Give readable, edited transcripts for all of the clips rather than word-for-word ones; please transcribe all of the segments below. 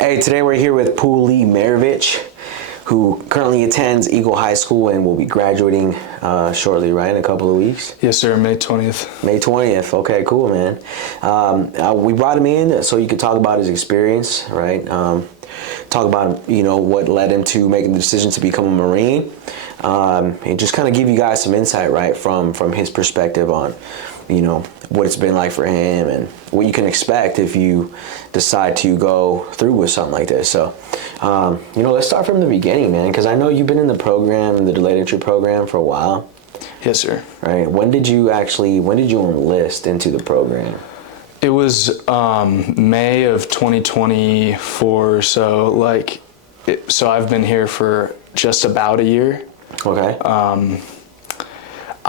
Hey, today we're here with Poolee Maroevich, who currently attends Eagle High School and will be graduating shortly, right, in a couple of weeks? Yes, sir, May 20th. May 20th. Okay, cool, man. We brought him in so you could talk about his experience, right? Talk about, what led him to making the decision to become a Marine, and just kind of give you guys some insight, right, from his perspective on, what it's been like for him and what you can expect if you decide to go through with something like this. So, let's start from the beginning, man, because I know you've been in the program, the delayed entry program, for a while. Yes, sir. Right. When did you enlist into the program? It was May of 2024, so I've been here for just about a year. Okay.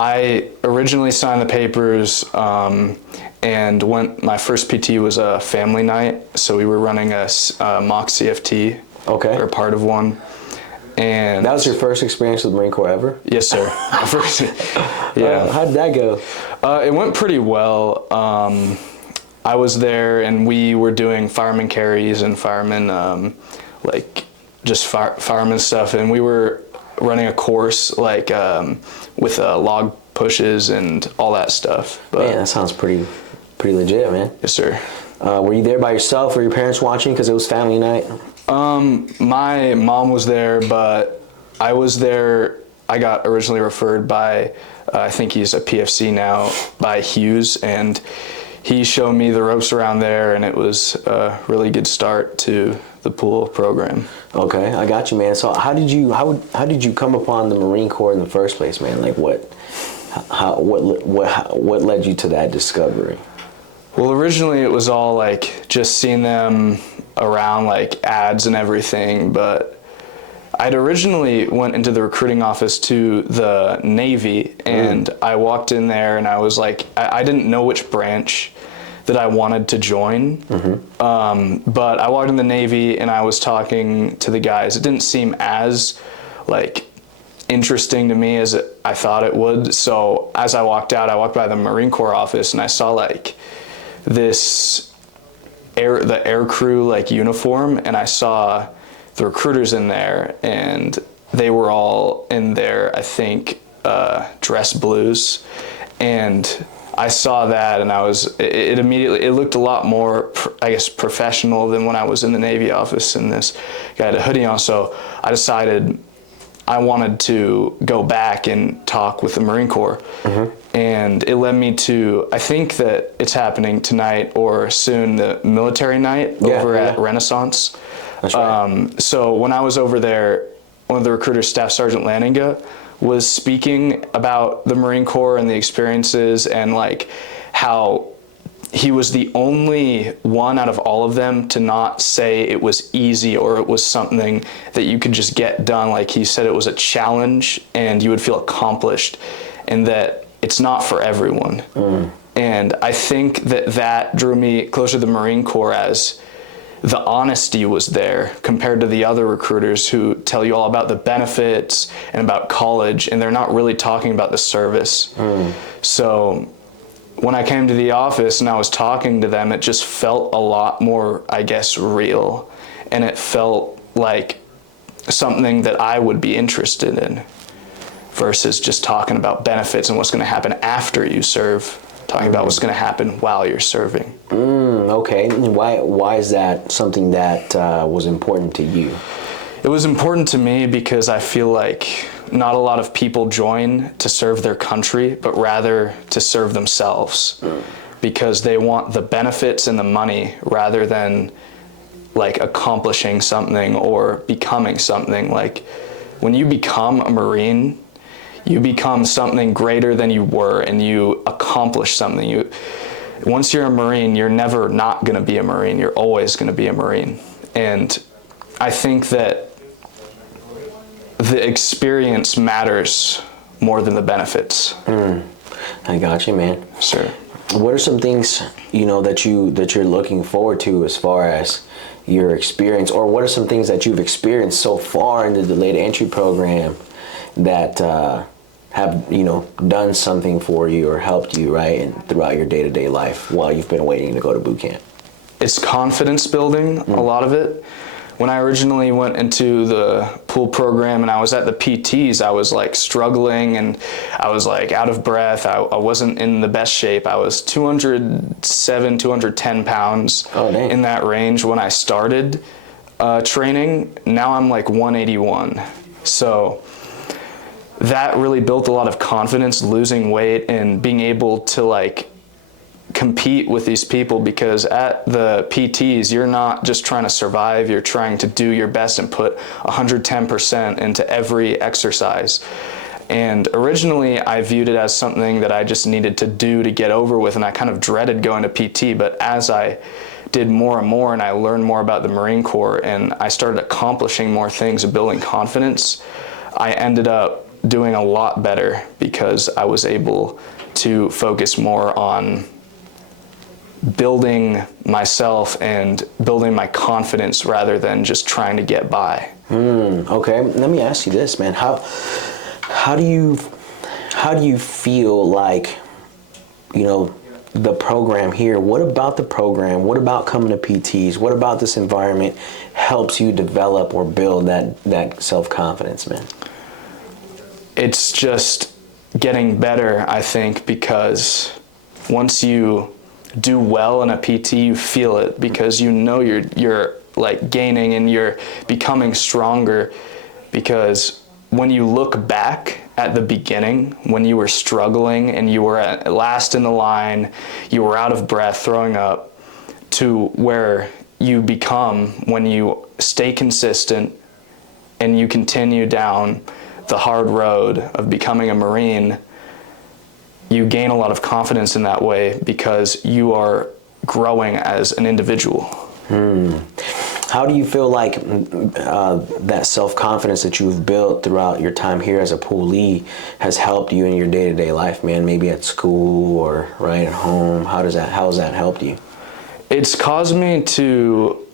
I originally signed the papers, and my first PT was a family night, so we were running a mock CFT. Okay. Or part of one. And that was your first experience with the Marine Corps ever? Yes, sir. Yeah. How did that go? It went pretty well. I was there, and we were doing fireman carries and fireman, fireman stuff, and we were running a course with log pushes and all that stuff. But, man, that sounds pretty legit, man. Yes, sir. Were you there by yourself? Were your parents watching because it was family night? My mom was there, but I was there. I got originally referred by, I think he's a PFC now, by Hughes, and he showed me the ropes around there, and it was a really good start to the pool program. Okay, I got you, man. So how did you come upon the Marine Corps in the first place, man? Like what led you to that discovery? Well, originally it was all just seeing them around ads and everything, but I'd originally went into the recruiting office to the Navy, and I walked in there and I was I didn't know which branch that I wanted to join, but I walked in the Navy and I was talking to the guys. It didn't seem as interesting to me as I thought it would. So as I walked out, I walked by the Marine Corps office and I saw the air crew uniform, and I saw the recruiters in there, and they were all in their, I think, dress blues, and I saw that, and it looked a lot more, I guess, professional than when I was in the Navy office, and this guy had a hoodie on, so I decided I wanted to go back and talk with the Marine Corps. And it led me to, I think that it's happening tonight or soon, the military night over at Renaissance. That's right. So when I was over there, one of the recruiters, Staff Sergeant Lanninga, was speaking about the Marine Corps and the experiences, and how he was the only one out of all of them to not say it was easy or it was something that you could just get done. He said it was a challenge and you would feel accomplished, and that it's not for everyone. And I think that drew me closer to the Marine Corps, as the honesty was there compared to the other recruiters who tell you all about the benefits and about college, and they're not really talking about the service. So when I came to the office and I was talking to them, it just felt a lot more, I guess, real, and it felt like something that I would be interested in, versus just talking about benefits and what's going to happen after you serve, talking about what's going to happen while you're serving. Okay. Why is that something that was important to you? It was important to me because I feel like not a lot of people join to serve their country, but rather to serve themselves, because they want the benefits and the money rather than accomplishing something or becoming something. When you become a Marine, you become something greater than you were, and you accomplish something. Once you're a Marine, you're never not going to be a Marine. You're always going to be a Marine. And I think that the experience matters more than the benefits. I got you, man. Sure. What are some things, that you're looking forward to as far as your experience, or what are some things that you've experienced so far in the delayed entry program that have done something for you or helped you, right, and throughout your day-to-day life while you've been waiting to go to boot camp? it's confidence building, a lot of it. When I originally went into the pool program and I was at the PTs, I was like struggling and I was like out of breath. I wasn't in the best shape. I was 207, 210 pounds in that range when I started training. Now I'm like 181. So that really built a lot of confidence, losing weight and being able to like compete with these people, because at the PTs, you're not just trying to survive, you're trying to do your best and put 110% into every exercise. And originally I viewed it as something that I just needed to do to get over with, and I kind of dreaded going to PT. But as I did more and more and I learned more about the Marine Corps and I started accomplishing more things and building confidence, I ended up doing a lot better because I was able to focus more on building myself and building my confidence rather than just trying to get by. Okay, let me ask you this, man. How do you feel like, you know, the program here, what about the program, what about coming to PTs, what about this environment helps you develop or build that self-confidence, man? It's just getting better, I think, because once you do well in a PT, you feel it, because you know you're like gaining and you're becoming stronger. Because when you look back at the beginning, when you were struggling and you were at last in the line, you were out of breath, throwing up, to where you become when you stay consistent and you continue down the hard road of becoming a Marine, you gain a lot of confidence in that way because you are growing as an individual. How do you feel like that self-confidence that you've built throughout your time here as a poolee has helped you in your day-to-day life, man? Maybe at school or right at home. How has that helped you? It's caused me to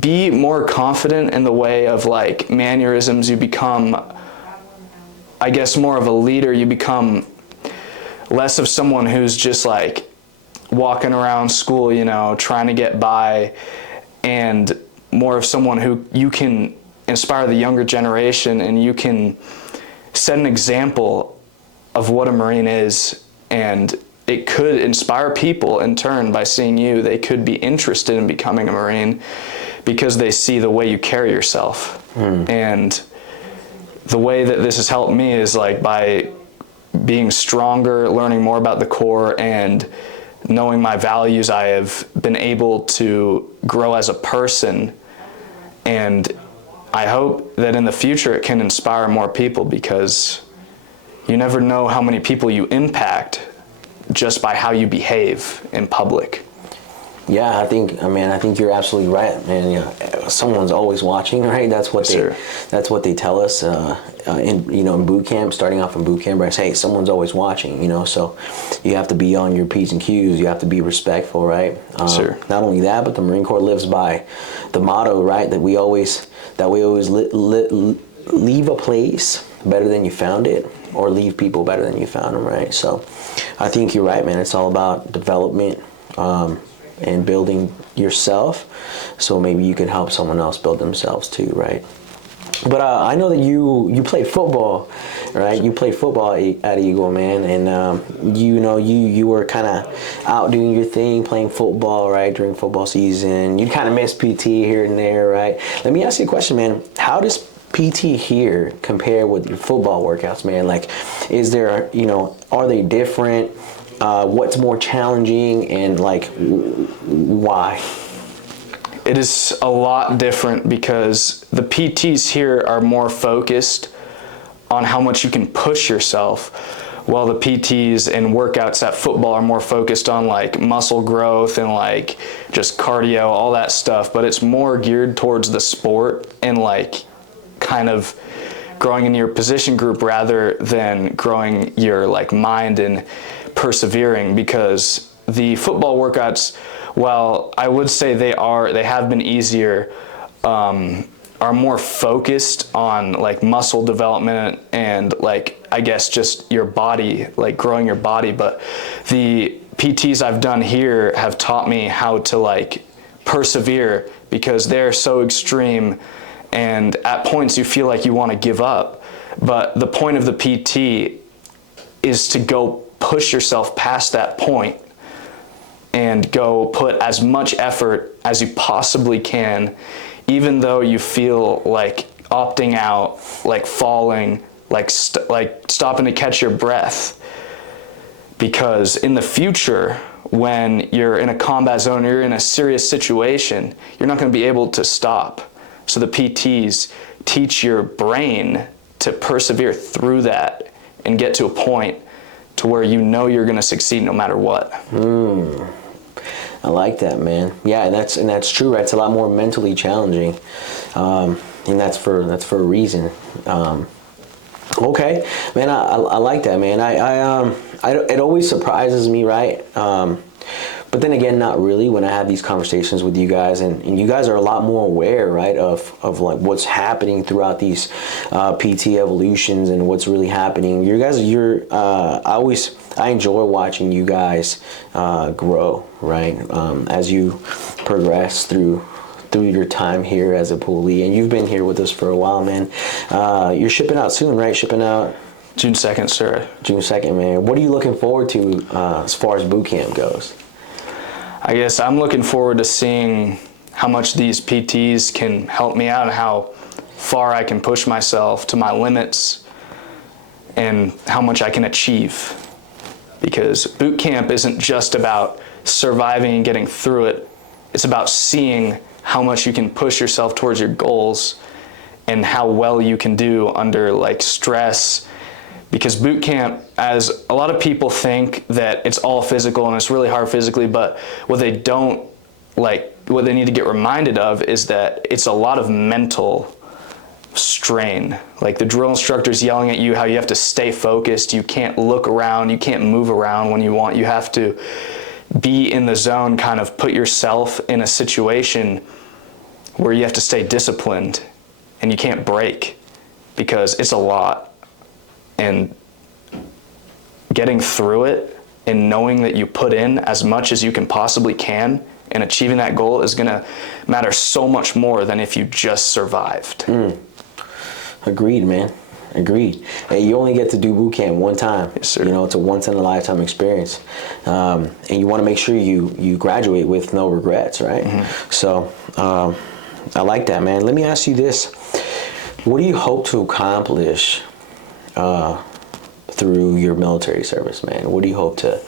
be more confident in the way of like mannerisms. You become, I guess, more of a leader. You become less of someone who's just like walking around school, you know, trying to get by, and more of someone who you can inspire the younger generation, and you can set an example of what a Marine is, and it could inspire people in turn by seeing you. They could be interested in becoming a Marine because they see the way you carry yourself. And the way that this has helped me is like by being stronger, learning more about the Corps, and knowing my values. I have been able to grow as a person, and I hope that in the future it can inspire more people, because you never know how many people you impact just by how you behave in public. Yeah, I think you're absolutely right, man. You know, someone's always watching, right? That's what they tell us in boot camp, starting off in boot camp, right? Hey, someone's always watching, you know, so you have to be on your P's and Q's, you have to be respectful, right? Not only that, but the Marine Corps lives by the motto, right, that we always leave a place better than you found it, or leave people better than you found them, right? So I think you're right, man. It's all about development and building yourself, so maybe you can help someone else build themselves too, right? But I know that you played football, right? You played football at Eagle, man, and you were kind of out doing your thing, playing football, right, during football season. You kind of missed PT here and there, right? Let me ask you a question, man. How does PT here compare with your football workouts, man? Like, is there, are they different? What's more challenging, and like why? It is a lot different because the PTs here are more focused on how much you can push yourself, while the PTs and workouts at football are more focused on like muscle growth and like just cardio, all that stuff. But it's more geared towards the sport and like kind of growing in your position group rather than growing your like mind and persevering. Because the football workouts, while I would say they have been easier, are more focused on like muscle development and like, I guess, just your body, like growing your body. But the PTs I've done here have taught me how to like persevere, because they're so extreme, and at points you feel like you want to give up. But the point of the PT is to go push yourself past that point and go put as much effort as you possibly can, even though you feel like opting out, like falling, like stopping to catch your breath. Because in the future, when you're in a combat zone, you're in a serious situation, you're not going to be able to stop. So the PTs teach your brain to persevere through that and get to a point to where you know you're going to succeed no matter what. I like that, man. Yeah, and that's true, right? It's a lot more mentally challenging, and that's for a reason. Okay, man, I like that, man. It always surprises me, right? But then again, not really, when I have these conversations with you guys, and you guys are a lot more aware, right, of like what's happening throughout these PT evolutions and what's really happening. I enjoy watching you guys grow, right, as you progress through your time here as a Poolee, and you've been here with us for a while, man. You're shipping out soon, right? Shipping out June 2nd, sir. June 2nd, man. What are you looking forward to as far as boot camp goes? I guess I'm looking forward to seeing how much these PTs can help me out and how far I can push myself to my limits and how much I can achieve. Because boot camp isn't just about surviving and getting through it. It's about seeing how much you can push yourself towards your goals and how well you can do under like stress. Because boot camp, as a lot of people think that it's all physical and it's really hard physically, but what they need to get reminded of is that it's a lot of mental strain. Like the drill instructor's yelling at you how you have to stay focused, you can't look around, you can't move around when you want, you have to be in the zone, kind of put yourself in a situation where you have to stay disciplined and you can't break, because it's a lot. And getting through it and knowing that you put in as much as you can possibly can and achieving that goal is going to matter so much more than if you just survived. Agreed, man. Agreed. Hey, you only get to do boot camp one time. Yes, sir. You know, it's a once in a lifetime experience, and you want to make sure you graduate with no regrets, right? Mm-hmm. So I like that, man. Let me ask you this: what do you hope to accomplish through your military service, man? What do you hope to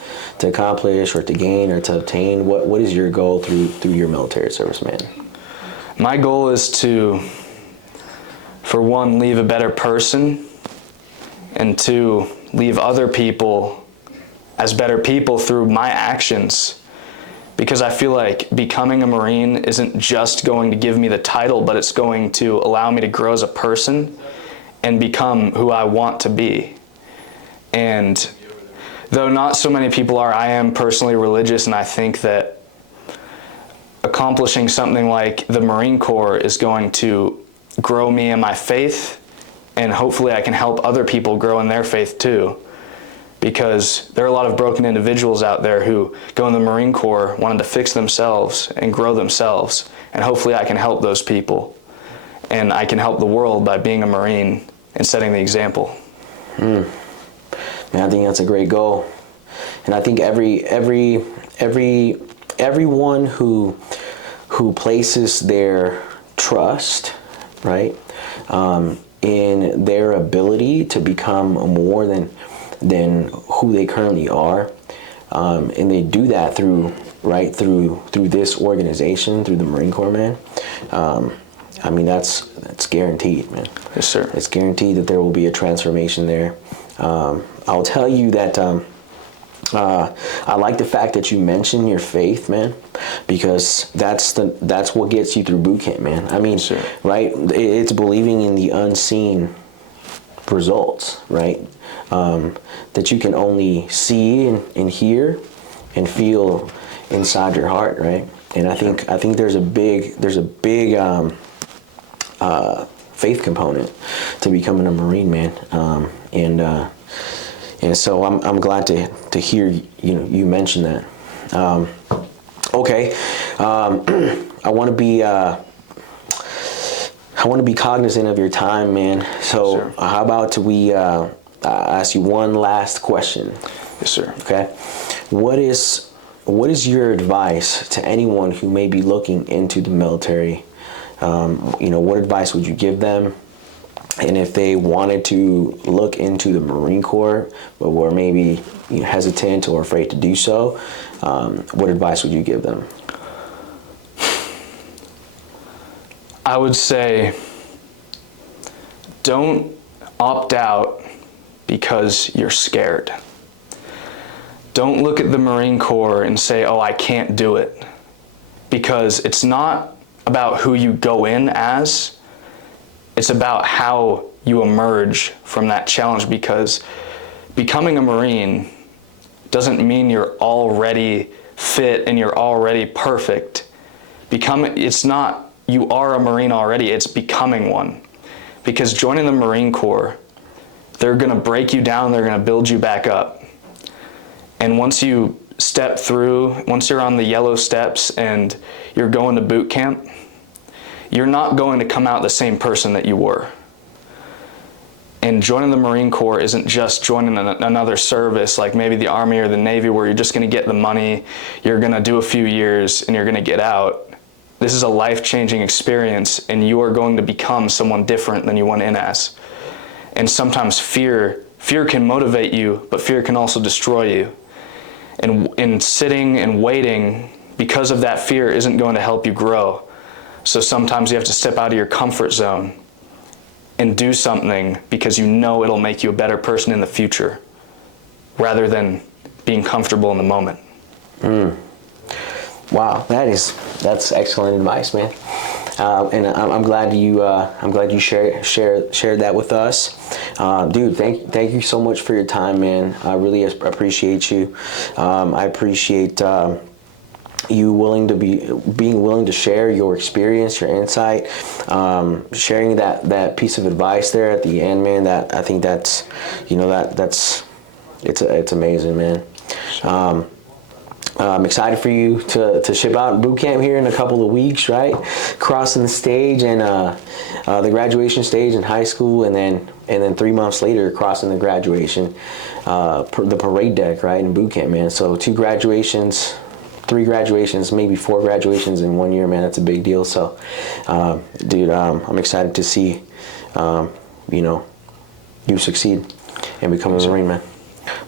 accomplish or to gain or to obtain? What is your goal through your military service, man? My goal is to, for one, leave a better person, and two, leave other people as better people through my actions. Because I feel like becoming a Marine isn't just going to give me the title, but it's going to allow me to grow as a person and become who I want to be. And though not so many people are, I am personally religious, and I think that accomplishing something like the Marine Corps is going to grow me in my faith, and hopefully I can help other people grow in their faith too. Because there are a lot of broken individuals out there who go in the Marine Corps wanting to fix themselves and grow themselves, and hopefully I can help those people. And I can help the world by being a Marine and setting the example. Man, I think that's a great goal, and I think everyone who places their trust, right, in their ability to become more than who they currently are, and they do that through this organization, through the Marine Corps, man. I mean, that's guaranteed, man. Yes, sir. It's guaranteed that there will be a transformation there. I'll tell you that I like the fact that you mentioned your faith, man, because that's what gets you through boot camp, man. I mean, sure. Right? It's believing in the unseen results, right? That you can only see and hear and feel inside your heart, right? And I think there's a big faith component to becoming a Marine, man. And And so I'm glad to hear you mention that. Okay, I want to be cognizant of your time, man. So Sure. how about we ask you one last question? Yes, sir. Okay, what is your advice to anyone who may be looking into the military? What advice would you give them? And if they wanted to look into the Marine Corps, but were maybe hesitant or afraid to do so, what advice would you give them? I would say don't opt out because you're scared. Don't look at the Marine Corps and say, oh, I can't do it. Because it's not about who you go in as, it's about how you emerge from that challenge, because becoming a Marine doesn't mean you're already fit and you're already perfect. It's not you are a Marine already, it's becoming one. Because joining the Marine Corps, they're gonna break you down, they're gonna build you back up. And once you step through, once you're on the yellow steps and you're going to boot camp, you're not going to come out the same person that you were. And joining the Marine Corps isn't just joining another service like maybe the Army or the Navy where you're just going to get the money, you're going to do a few years and you're going to get out. This is a life-changing experience, and you are going to become someone different than you went in as. And sometimes fear can motivate you, but fear can also destroy you. And in sitting and waiting, because of that fear, isn't going to help you grow. So sometimes you have to step out of your comfort zone and do something because you know it'll make you a better person in the future, rather than being comfortable in the moment. Wow, that's excellent advice, man. And I'm glad you shared that with us, dude. Thank you so much for your time, man. I really appreciate you. I appreciate you being willing to share your experience, your insight, sharing that piece of advice there at the end, man. That I think that's it's amazing, man. I'm excited for you to ship out boot camp here in a couple of weeks, right? Crossing the stage and the graduation stage in high school, and then 3 months later crossing the graduation, the parade deck, right, in boot camp, man. So 2 graduations, 3 graduations, maybe 4 graduations in 1 year, man. That's a big deal. So, dude, I'm excited to see, you succeed and become a Marine, man.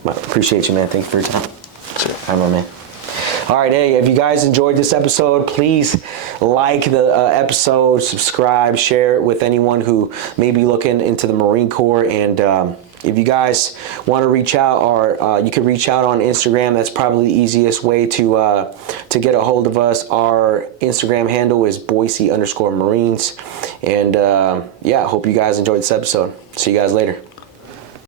Appreciate you, man. Thank you for your time. Sure. All right, my man. All right, hey, if you guys enjoyed this episode, please like the episode, subscribe, share it with anyone who may be looking into the Marine Corps. And if you guys want to reach out, or you can reach out on Instagram. That's probably the easiest way to get a hold of us. Our Instagram handle is Boise_Marines. And yeah, I hope you guys enjoyed this episode. See you guys later.